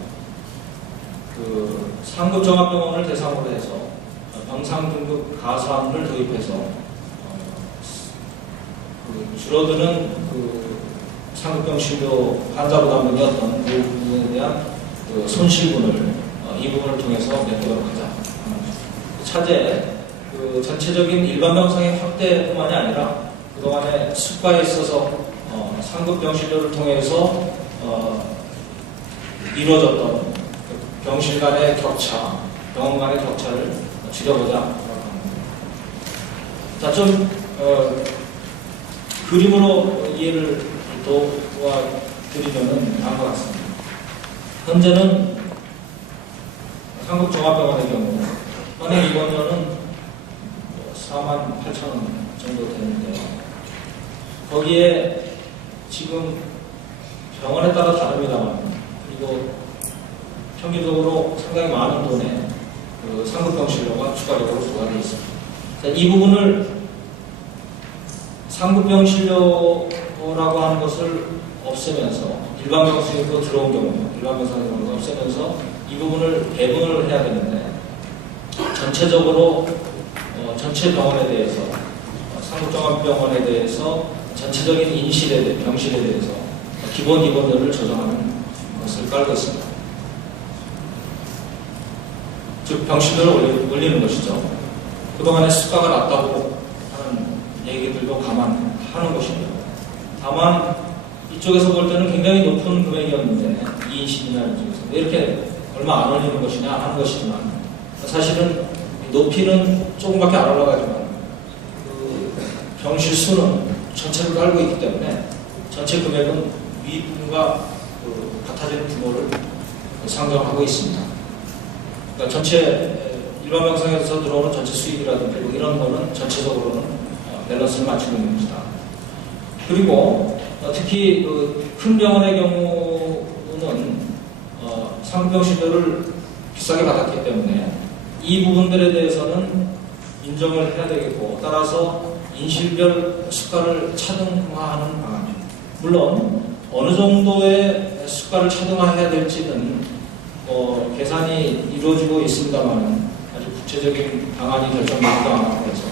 그 상급 종합병원을 대상으로 해서 병상 등급 가산을 도입해서 그 줄어드는 그 상급병실료 환자 부담금이 어떤 그 부분에 대한 그 손실분을 이 부분을 통해서 내도록 하자. 차제 그 전체적인 일반 병상의 확대뿐만이 아니라 그동안에 수가에 있어서 상급병실료를 통해서 이루어졌던 병실 간의 격차, 병원 간의 격차를 줄여보자. 자, 좀 그림으로 이해를 도와드리면은 나은 것 같습니다. 현재는 상급종합병원의 경우 현행 입원료는 48,000원 정도 되는데요. 거기에 지금 병원에 따라 다릅니다만 그리고 평균적으로 상당히 많은 돈의 그 상급병실료가 추가적으로 부과되어 있습니다. 자, 이 부분을 상급병실료라고 하는 것을 없애면서 일반 병상으로 들어온 경우, 일반 병상으로 없애면서 이 부분을 배분을 해야 되는데 전체적으로 전체 병원에 대해서 상급종합병원에 대해서 전체적인 인실에 병실에 대해서 기본 입원료를 조정하는 것을 깔고 있습니다. 즉 병실료를 올리는 것이죠. 그동안에 수가가 낮다고 하는 얘기들도 감안하는 것이고요. 다만 이쪽에서 볼 때는 굉장히 높은 금액이었는데 2인실이나 이쪽에서 왜 이렇게 얼마 안 올리는 것이냐 하는 것이지만 사실은 높이는 조금밖에 안 올라가지만 그 병실 수는 전체를 깔고 있기 때문에 전체 금액은 윗부분과 그 같아지는 규모를 상정하고 있습니다. 그러니까 전체 일반 병상에서 들어오는 전체 수입이라든지 뭐 이런 거는 전체적으로는 밸런스를 맞추고 있는 것이다. 그리고 특히 큰 병원의 경우는 상급병실료를 비싸게 받았기 때문에 이 부분들에 대해서는 인정을 해야 되겠고, 따라서 인실별 수가를 차등화하는 방안입니다. 물론 어느 정도의 수가를 차등화해야 될지는 계산이 이루어지고 있습니다만 아주 구체적인 방안이 결정되지도 않았고 해서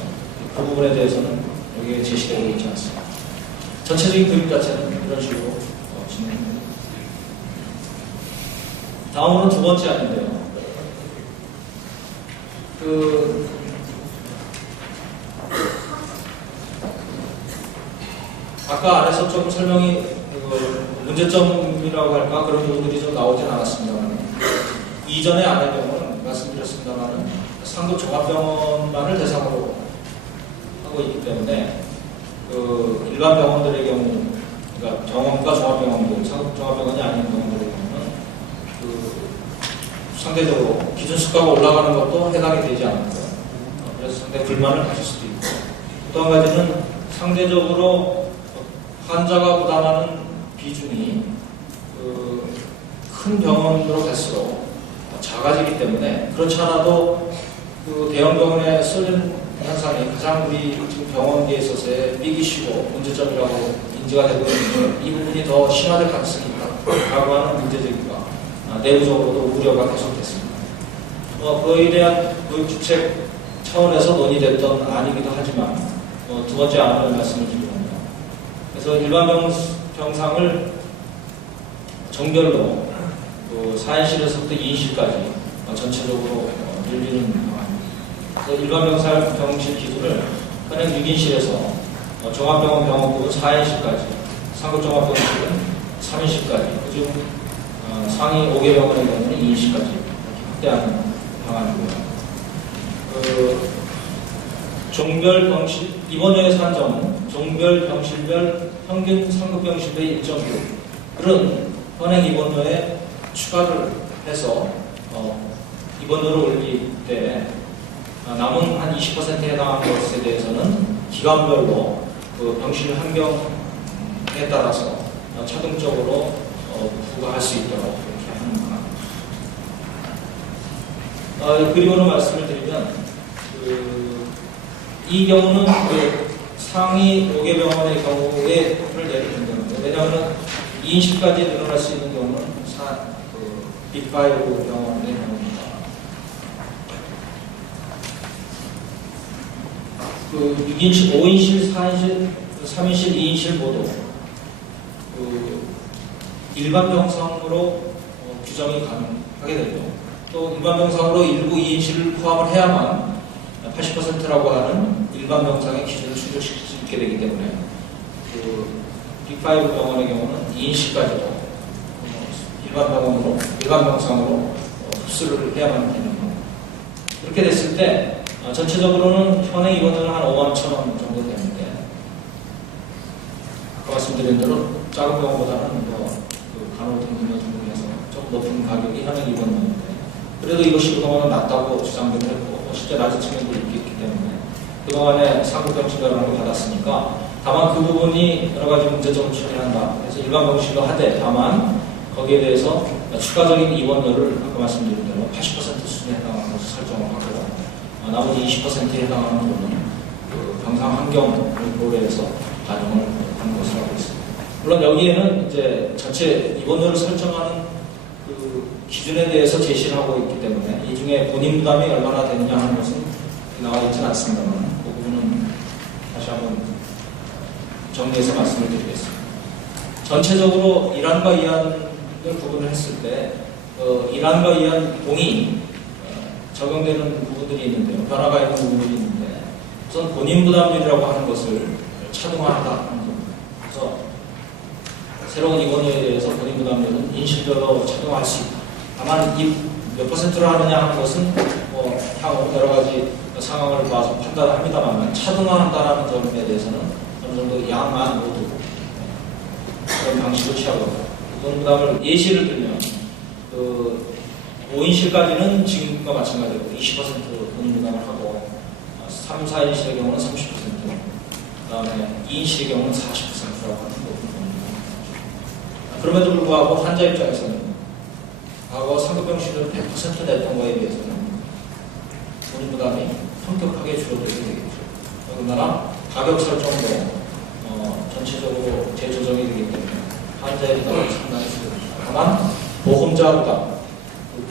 그 부분에 대해서는 여기에 제시되고 있지 않습니다. 전체적인 그림 자체는 이런 식으로 진행됩니다. 다음으로는 두 번째 안인데요. 아까 안에서 좀 설명이 문제점이라고 할까 그런 부분들이 좀 나오진 않았습니다만, 이전의 안의 경우는 말씀드렸습니다만 상급 종합병원만을 대상으로 하고 있기 때문에 일반 병원들의 경우, 그러니까 정원과 종합병원들, 상급 종합병원이 아닌 병원들의 경우는 상대적으로 기준 수가가 올라가는 것도 해당이 되지 않고요. 그래서 상당히 불만을 가질 수도 있고, 또 한 가지는 상대적으로 환자가 부담하는 비중이 큰 병원으로 갈수록 작아지기 때문에, 그렇지 않아도 대형 병원에 쏠리는 현상이 가장 우리 지금 병원계에 있어서의 빅이슈고 문제점이라고 인지가 되고 있는데, 이 부분이 더 심화될 가능성이 있다라고 하는 문제제기가 내부적으로도 우려가 계속됐습니다. 그에 대한 교육주책 차원에서 논의됐던 안이기도 하지만 두 번째 안을 말씀을 드리면요. 그래서 일반 병상을 정별로 4인실에서부터 2인실까지 전체적으로 늘리는 방안입니다. 그래서 일반 병실 기준을 현행 6인실에서 종합병원 병원부는 4인실까지, 상급종합병실은 3인실까지, 그중 상위 5개 병원의 경우는 2인실까지 확대하는 방안이고요. 종별 병실, 입원료에서 한 점은 종별 병실별 평균 상급병실의 일정 비율은 현행 입원료에 추가를 해서 입원료를 올릴 때 남은 한 20%에 해당하는 것에 대해서는 기관별로 병실 환경에 따라서 차등적으로 부과할 수 있도록 이렇게 하는 방안. 그리고는 말씀을 드리면 이 경우는 상위 5개 병원의 경우에 예를 든 건데, 왜냐하면 2인실까지 늘어날 수 있는 경우는 빅5 병원의 경우입니다. 6인실, 5인실, 4인실, 3인실, 2인실 모두 일반 병상으로 규정이 가능하게 되죠. 또 일반 병상으로 일부 2인실을 포함을 해야만 80%라고 하는 일반 병상의 기준을 충족시킬 수 있게 되기 때문에 빅5 병원의 경우는 2인실까지도 일반 병상으로 흡수를 해야만 되는 겁니다. 이렇게 됐을 때 전체적으로는 현행 입원료는 한 5만 1천 원 정도 되는데, 아까 말씀드린 대로 작은 병원보다는 간호 등등을 등등해서 좀 높은 가격이 현행 입원료인데, 그래도 이것이 그동안은 낮다고 주장도 했고 실제 낮은 측면도 있기 때문에 그동안에 상급병실료라는 걸 받았으니까, 다만 그 부분이 여러 가지 문제점을 처리한다. 그래서 일반 병실로 하되, 다만 거기에 대해서 추가적인 입원료를 아까 말씀드린 대로 80% 수준에 해당하는 것을 설정을 하고, 나머지 20%에 해당하는 부분은 병상 환경을 고려해서 반영을 하는 것으로 하고 있습니다. 물론 여기에는 이제 전체 입원료를 설정하는 기준에 대해서 제시를 하고 있기 때문에 이 중에 본인 부담이 얼마나 되느냐 하는 것은 나와 있지는 않습니다만, 그 부분은 다시 한번 정리해서 말씀을 드리겠습니다. 전체적으로 이란과 이안을 구분을 했을 때 이란과 이안 동이 적용되는 부분들이 있는데요. 변화가 있는 부분들이 있는데, 우선 본인 부담률이라고 하는 것을 차등화하다 하는 겁니다. 그래서 새로운 입원료에 대해서 본인 부담률은 인실별로 차등화할 수 있다. 다만 이 몇 퍼센트로 하느냐 하는 것은 향후 여러 가지 상황을 봐서 판단을 합니다만, 차등화한다는 점에 대해서는 어느 정도 양만 모두 그런 방식을 취하고, 이번 부담을 예시를 들면 5인실까지는 지금과 마찬가지로 20% 본인 부담을 하고 3, 4인실의 경우는 30%, 그 다음에 2인실의 경우는 40%라고 하는 겁니다. 그럼에도 불구하고 환자 입장에서는 과거 상급병실을 100% 냈던 거에 비해서는 본인 부담이 현격하게 줄어들게 되겠죠. 더군다나 가격 설정도 전체적으로 재조정이 되기 때문에 환자의 부담이 상당히 줄어듭니다. 다만 보험자 부담,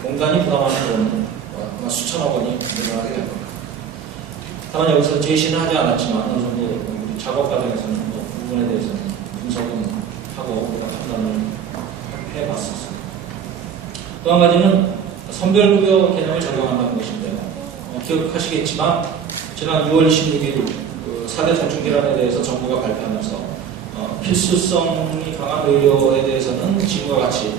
공단이 부담하는 돈은 아마 수천억 원이 늘어나게 될 겁니다. 다만 여기서 제시는 하지 않았지만 어느 정도 우리 작업 과정에서는 그 부분에 대해서는 분석은 하고 우리가 판단을 해봤었습니다. 또 한 가지는 선별급여 개념을 적용한다는 것인데요. 기억하시겠지만 지난 6월 26일 그 4대 중증질환에 대해서 정부가 발표하면서 필수성이 강한 의료에 대해서는 지금과 같이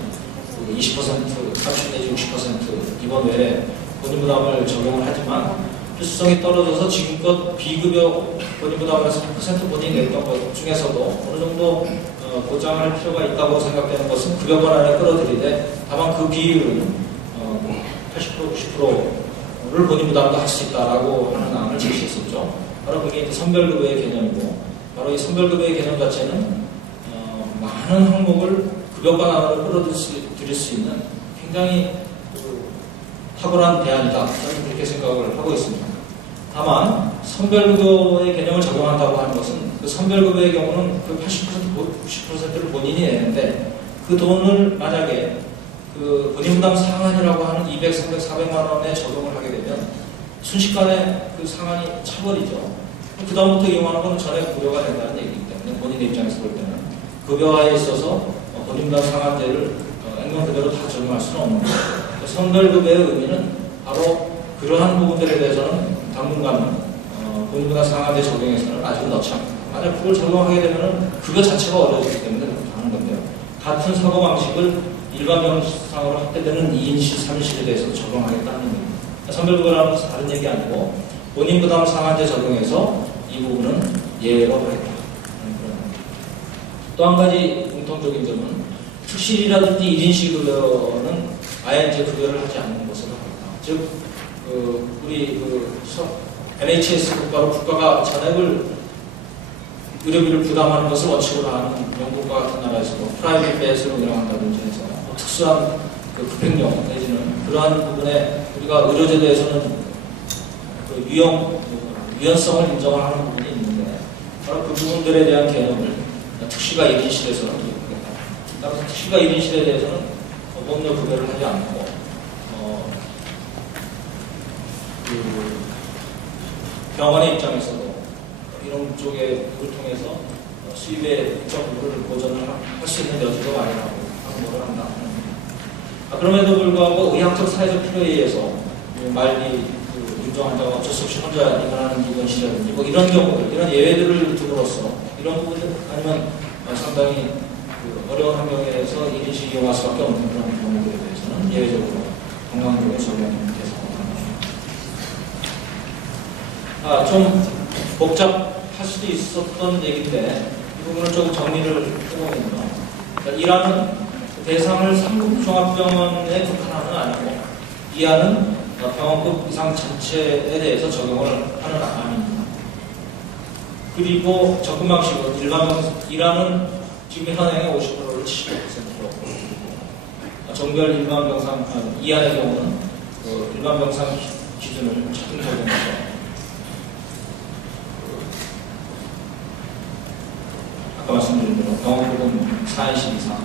20%, 30 내지 60% 입원 외에 본인 부담을 적용을 하지만 필수성이 떨어져서 지금껏 비급여 본인 부담을 해서 100% 본인이 냈던 것 중에서도 어느 정도 보장할 필요가 있다고 생각되는 것은 급여권 안에 끌어들이되 다만 그 비율은 80%, 90%를 본인 부담도 할 수 있다라고 하는 안을 제시했었죠. 바로 그게 이제 선별급여의 개념이고 바로 이 선별급여의 개념 자체는 많은 항목을 급여권 안으로 끌어들일 수 있는 굉장히 탁월한 대안이다. 저는 그렇게 생각을 하고 있습니다. 다만 선별급여의 개념을 적용한다고 하는 것은 그 선별급여의 경우는 그 80%, 90%를 본인이 내는데 그 돈을 만약에 그 본인 부담 상한이라고 하는 200, 300, 400만 원에 적용을 하게 되면 순식간에 그 상한이 차버리죠. 그 다음부터 이용하는 것은 전액 급여가 된다는 얘기이기 때문에 본인의 입장에서 볼 때는 급여화에 있어서 본인 부담 상한제를 액면 그대로 다 적용할 수는 없는 거죠. 선별급여의 의미는 바로 그러한 부분들에 대해서는 당분간은 본인 부담 상한제 적용에서는 아직은 넣지 않습니다. 만약 그걸 적용하게 되면 급여 자체가 어려워지기 때문에 그렇게 하는 건데요. 같은 사고방식을 일반 병상으로 확대되는 2인실, 3인실에 대해서 적용하겠다는 얘기입니다. 선별급여라는 것은 다른 얘기 아니고 본인 부담 상한제 적용해서 이 부분은 예외로 하겠다. 또 한 가지 공통적인 점은 특실이라든지 1인실 급여는 아예 이제 급여를 하지 않는 것으로 합니다. 즉, 우리 NHS 국가로 국가가 전액을 의료비를 부담하는 것을 원칙으로 하는 영국과 같은 나라에서도 프라이빗 베이스로 운영한다든지 해서 특수한 그 급행용 내지는 그러한 부분에 우리가 의료제도에서는 그 유연성을 인정을 하는 부분이 있는데 바로 그 부분들에 대한 개념을 특시가 1인실에서는 기록하겠다. 따라서 특시가 1인실에 대해서는 보험료 급여를 하지 않고 그 병원의 입장에서도 이런 쪽의 부분을 통해서 수입의 일정 부분을 보전을 할 수 있는 여지도 마련하고 확보를 한다. 그럼에도 불구하고 의학적 사회적 필요에 의해서 말기 임종 환자가 어쩔 수 없이 혼자 입원하는 입원실이라든지 뭐 이런 경우들, 이런 예외들을 둠으로써 이런 부분들 아니면 상당히 어려운 환경에서 1인실 이용할 수밖에 없는 그런 경우들에 대해서는 예외적으로 건강보험에 적용이 돼서 좀 복잡할 수도 있었던 얘기인데 이 부분을 조금 정리를 해보면요. 일하는 대상을 상급종합병원에 국한하는 아니고 이 안은 병원급 이상 전체에 대해서 적용을 하는 안입니다. 그리고 접근 방식은 일하는 지금 현행의 50%를 75%로 정별 일반 병상 이 안의 경우는 일반 병상 기준을 적용 적용해서 아까 말씀드린 대로 병원급은 4인실 이상,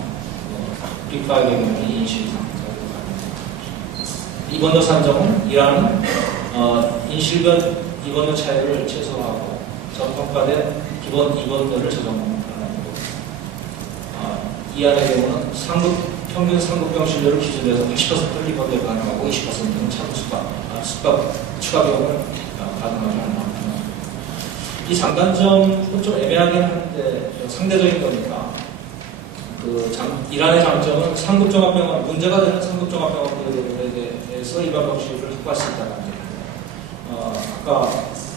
빅5의 경우는 2인실 이상. 입원료 산정은 일하는 인실별 입원료 차이를 최소화하고 저평가된 기본 입원료를 적용하는 거고 이 안의 경우는 평균 상급병실료를 기준으로 해서 80%를 입원료 가능하고 20%는 차부 숙박 추가 비용을 가능하지 않나. 이 장단점은 좀 애매하긴 한데 상대적인 거니까 이란의 장점은 상급종합병원, 문제가 되는 상급종합병원들에 대해서 일반 병실을 확보할 수 있다는 겁니다. 아까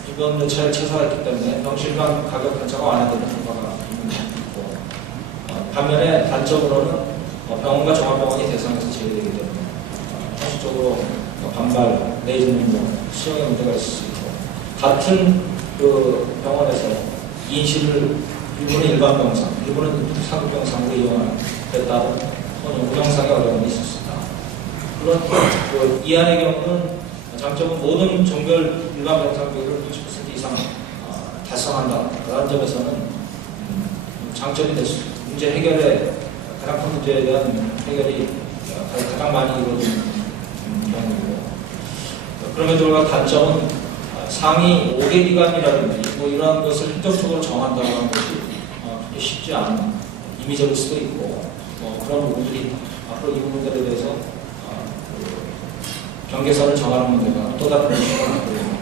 입원료 차이를 최소화했기 때문에 병실 간 가격 편차가 완화되는 효과가 있는 것도 있고 반면에 단점으로는 병원과 종합병원이 대상에서 제외되기 때문에 형식적으로 반발 내지는 수용의 문제가 있을 수 있고, 같은 그 병원에서 인실을 일본은 일반 병상, 일본은 상급 병상으로 이용에 따른 운영상의 어려움이 있을 수 있다. 물론 이 안의 경우는 장점은 모든 종별 일반 병상 비율을 60% 이상 달성한다. 그런 점에서는 장점이 될 수 있다. 문제 해결에 가장 큰 문제에 대한 해결이 가장 많이 이루어지는 경우이고, 그럼에도 불구하고 단점은 상위 5개 기관이라든지 뭐 이러한 것을 행정적으로 정한다고 하는 것이 그렇게 쉽지 않은 임의적일 수도 있고, 그런 부분들이 앞으로 이 부분들에 대해서 경계선을 정하는 문제가 또 다른 이슈가 되고,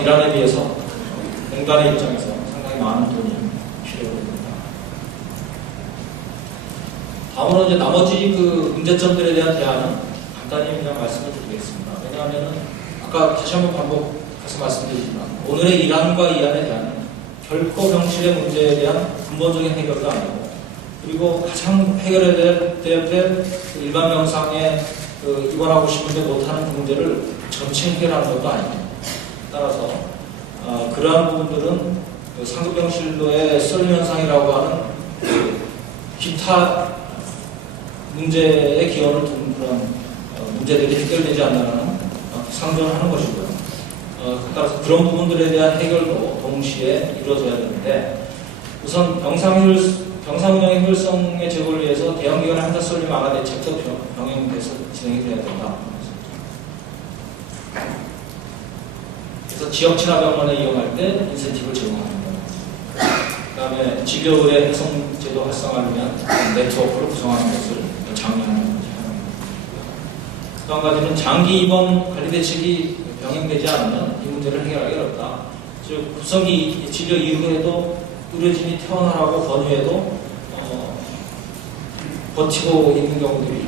이란에 비해서 공단의 입장에서 상당히 많은 돈이 필요합니다. 다음으로 이제 나머지 그 문제점들에 대한 대안은 간단히 그냥 말씀을 드리겠습니다. 왜냐하면 아까 다시 한번 반복해서 말씀드리지만 오늘의 이란과 이안에 대한 결코 병실의 문제에 대한 근본적인 해결도 아니고, 그리고 가장 해결해야 될 일반 병상에 입원하고 싶은데 못하는 문제를 전체 해결하는 것도 아닙니다. 따라서 그러한 부분들은 상급 병실로의 썰림 현상이라고 하는 기타 문제에 기원을 둔 그런 문제들이 해결되지 않는다는 상정하는 것이고요. 따라서 그런 부분들에 대한 해결도 동시에 이루어져야 되는데, 우선 병상 운영의 효율성의 제고를 위해서 대형기관의 환자 썰림 완화 대책도 병행돼서 진행이 되어야 된다. 그래서 지역 친화병원에 이용할 때 인센티브를 제공합니다. 그 다음에 진료의뢰 해송제도 활성화를 위한 네트워크를 구성하는 것을 장려하는 것입니다. 또 한 가지는 장기 입원 관리 대책이 병행되지 않으면 이 문제를 해결하기 어렵다. 즉, 구성이 진료 이후에도 의료진이 퇴원하라고 권유해도 버티고 있는 경우들이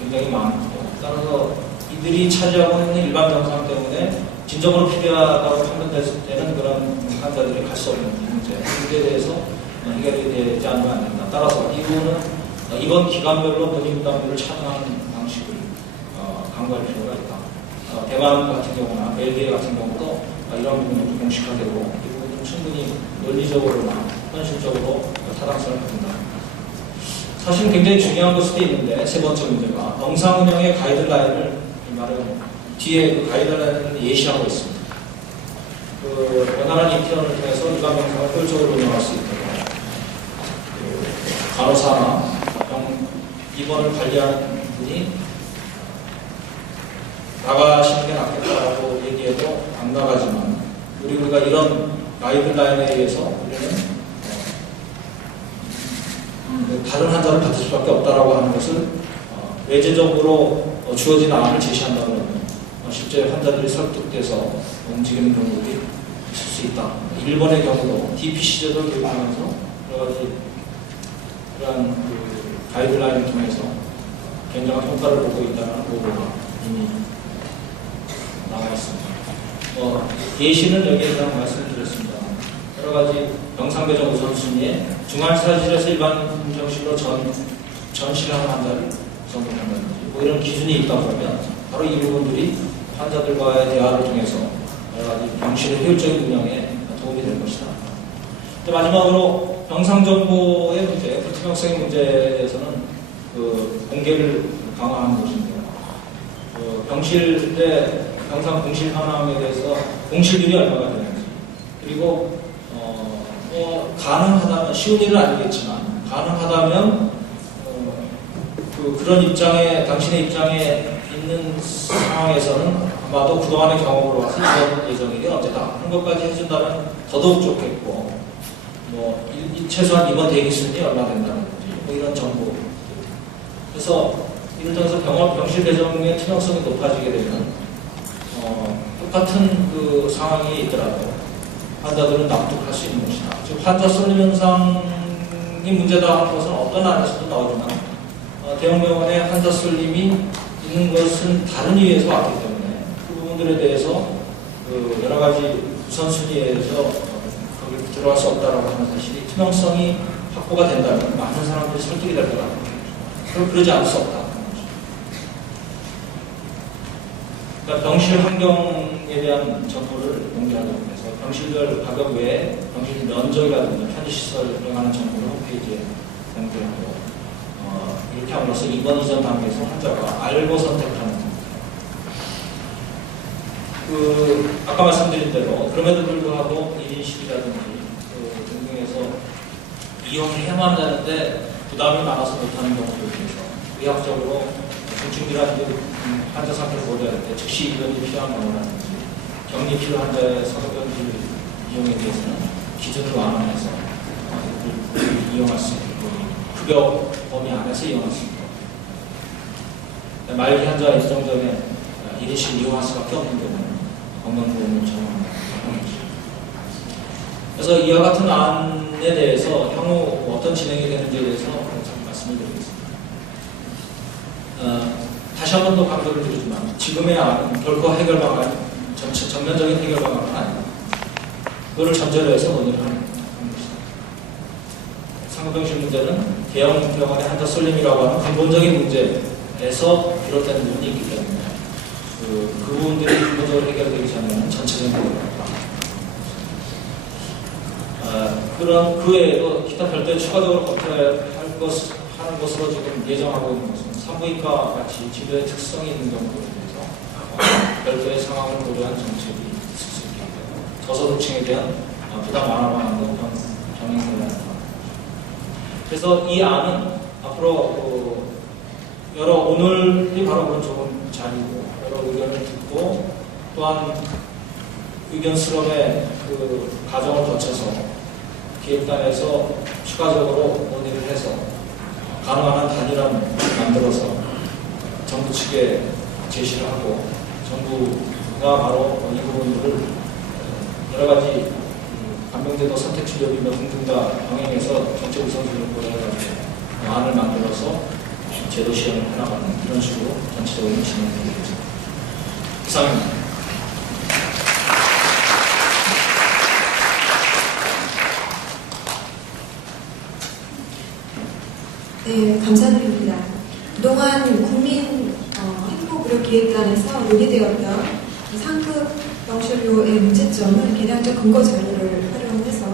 굉장히 많고, 따라서 이들이 차지하고 있는 일반 병상 때문에 진정으로 필요하다고 판단됐을 때는 그런 환자들이 갈 수 없는 문제에 대해서 해결이 되지 않으면 안 된다. 따라서 이 부분은 이번 기관별로 본인 부담률을 차등하는 방식을 강구할 필요가 있다. 대만 같은 경우나 벨기에 같은 경우도 이런 부분이 공식화되고 이 부분은 충분히 논리적으로나 현실적으로 타당성을 갖는다. 사실 굉장히 중요한 걸 수도 있는데, 세 번째 문제가 병상 운영의 가이드라인을 말하면 뒤에 그 가이드라인을 예시하고 있습니다. 원활한 인턴을 통해서 일반 병상을 효율적으로 운영할 수 있도록 간호사나 입원을 관리하는 분이 나가시는 게 낫겠다라고 얘기해도 안 나가지만, 우리가 이런 가이드라인에 의해서 우리는 다른 환자를 받을 수밖에 없다라고 하는 것을 외제적으로 주어진 안을 제시한다고 하면 실제 환자들이 설득돼서 움직이는 경우들이 있을 수 있다. 일본의 경우도 DPC 제도를 도입하면서 여러 가지 그러한 가이드라인을 통해서 굉장한 효과를 보고 있다는 보고가 이미 나와 있습니다. 예시는 여기에 대한 말씀을 드렸습니다. 여러 가지 병상 배정 우선순위에 중환자실에서 일반 병실로 전실하는 환자를 선택한다든지 뭐 이런 기준이 있다 보면 바로 이 부분들이 환자들과의 대화를 통해서 여러 가지 병실의 효율적인 운영에 도움이 될 것이다. 마지막으로 병상 정보의 문제, 불투명성의 문제에 대해서는 공개를 강화하는 것인데요. 병실의 병상 공실 현황에 대해서 공실률이 얼마가 되는지, 그리고 가능하다면, 쉬운 일은 아니겠지만 가능하다면 그런 입장에, 당신의 입장에 있는 상황에서는 아마도 그동안의 경험으로 와서 이번 예정일이 언제다 하는 것까지 해준다면 더더욱 좋겠고, 최소한 이번 대기순이 얼마 된다든지 뭐 이런 정보. 그래서 이를 통해서 병실 배정의 투명성이 높아지게 되면 똑같은 그 상황이 있더라도 환자들은 납득할 수 있는 것이다. 즉 환자 쏠림 현상이 문제다 하는 것은 어떤 안에서도 나오지만 대형병원에 환자 쏠림이 있는 것은 다른 이유에서 왔기 때문에 그 부분들에 대해서 여러 가지 우선순위에서 거기 들어갈 수 없다라고 하는 사실이 투명성이 확보가 된다면 많은 사람들이 설득이 될 거라고. 그러지 않을 수 없다. 그러니까 병실 환경에 대한 정보를 공개하도록 해서 병실별 가격 외에 병실 면적이라든지 편의시설 운영하는 정보를 홈페이지에 공개하고 이렇게 함으로써 입원 이전 단계에서 환자가 알고 선택하는 아까 말씀드린 대로 그럼에도 불구하고 1인실이라든지 등등해서 이용해야만 하는데 부담이 많아서 못하는 경우도 있어서 의학적으로 중증이라든지 환자 상태를 고려할 때 즉시 입원이 필요한 경우라든지 격리 필요한 환자의 사도병실 이용에 대해서는 기준을 완화해서 이용할 수 있고 급여 범위 안에서 이용할 수 있고 말기 환자가 일정 전에 1인실 이용할 수밖에 없는 경우는 건강보험을 적용합니다. 그래서 이와 같은 안에 대해서 향후 어떤 진행이 되는지에 대해서 말씀을 드리겠습니다. 다시 한 번 더 강조를 드리지만 지금의 안은 결코 해결 방안, 전면적인 해결 방안은 아닙니다. 그거를 전제로 해서 논의를 하는 것입니다. 상급병실 문제는 대형 병원의 환자 쏠림이라고 하는 근본적인 문제에서 비롯되는 부분이 있기 때문에 그 부분들이 근본적으로 해결되기 전에는 전체적인 해결을 그런 그 외에도 기타 별도의 추가적으로 검토할 하는 것으로 지금 예정하고 있는 것은 산부인과 같이 진료의 특성이 있는 경우에 대해서 별도의 상황을 고려한 정책이 있을 수 있기 때문에 저소득층에 대한 부담 완화하는 병행해야 한다. 그래서 이 안은 앞으로 여러 오늘이 바로 그런 좋은 자리고 여러 의견을 듣고 또한 의견 수렴의 그 과정을 거쳐서 기획단에서 추가적으로 논의를 해서 가능한 한 단일화를 만들어서 정부 측에 제시를 하고 정부가 바로 이 부분들을 여러 가지 간병제도 선택 치료비며 등등과 병행해서 정책 우선순위를 고려해가지고 안을 만들어서 제도 시행을 해나가는 이런 식으로 전체적으로 진행되겠습니다. 이상입니다. 네, 감사드립니다. 그동안 국민 행복의료기획단에서 논의되었던 상급 병실료의 문제점을 개량적 근거 자료를 활용해서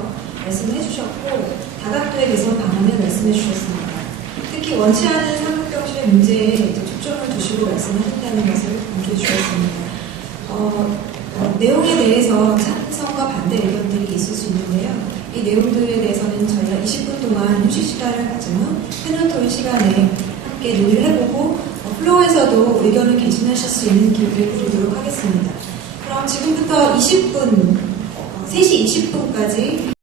말씀해 주셨고 다각도의 개선 방안을 말씀해 주셨습니다. 특히 원치 않은 상급 병실의 문제에 초점을 두시고 말씀하신다는 것을 강조해 주셨습니다. 내용에 대해서 찬성과 반대 의견들이 있을 수 있는데요. 이 내용들에 대해서는 저희가 20분 동안 휴식 시간을 가진 후 패널 토의 시간에 함께 논의를 해보고 플로어에서도 의견을 개진하실 수 있는 기회를 드리도록 하겠습니다. 그럼 지금부터 20분, 3시 20분까지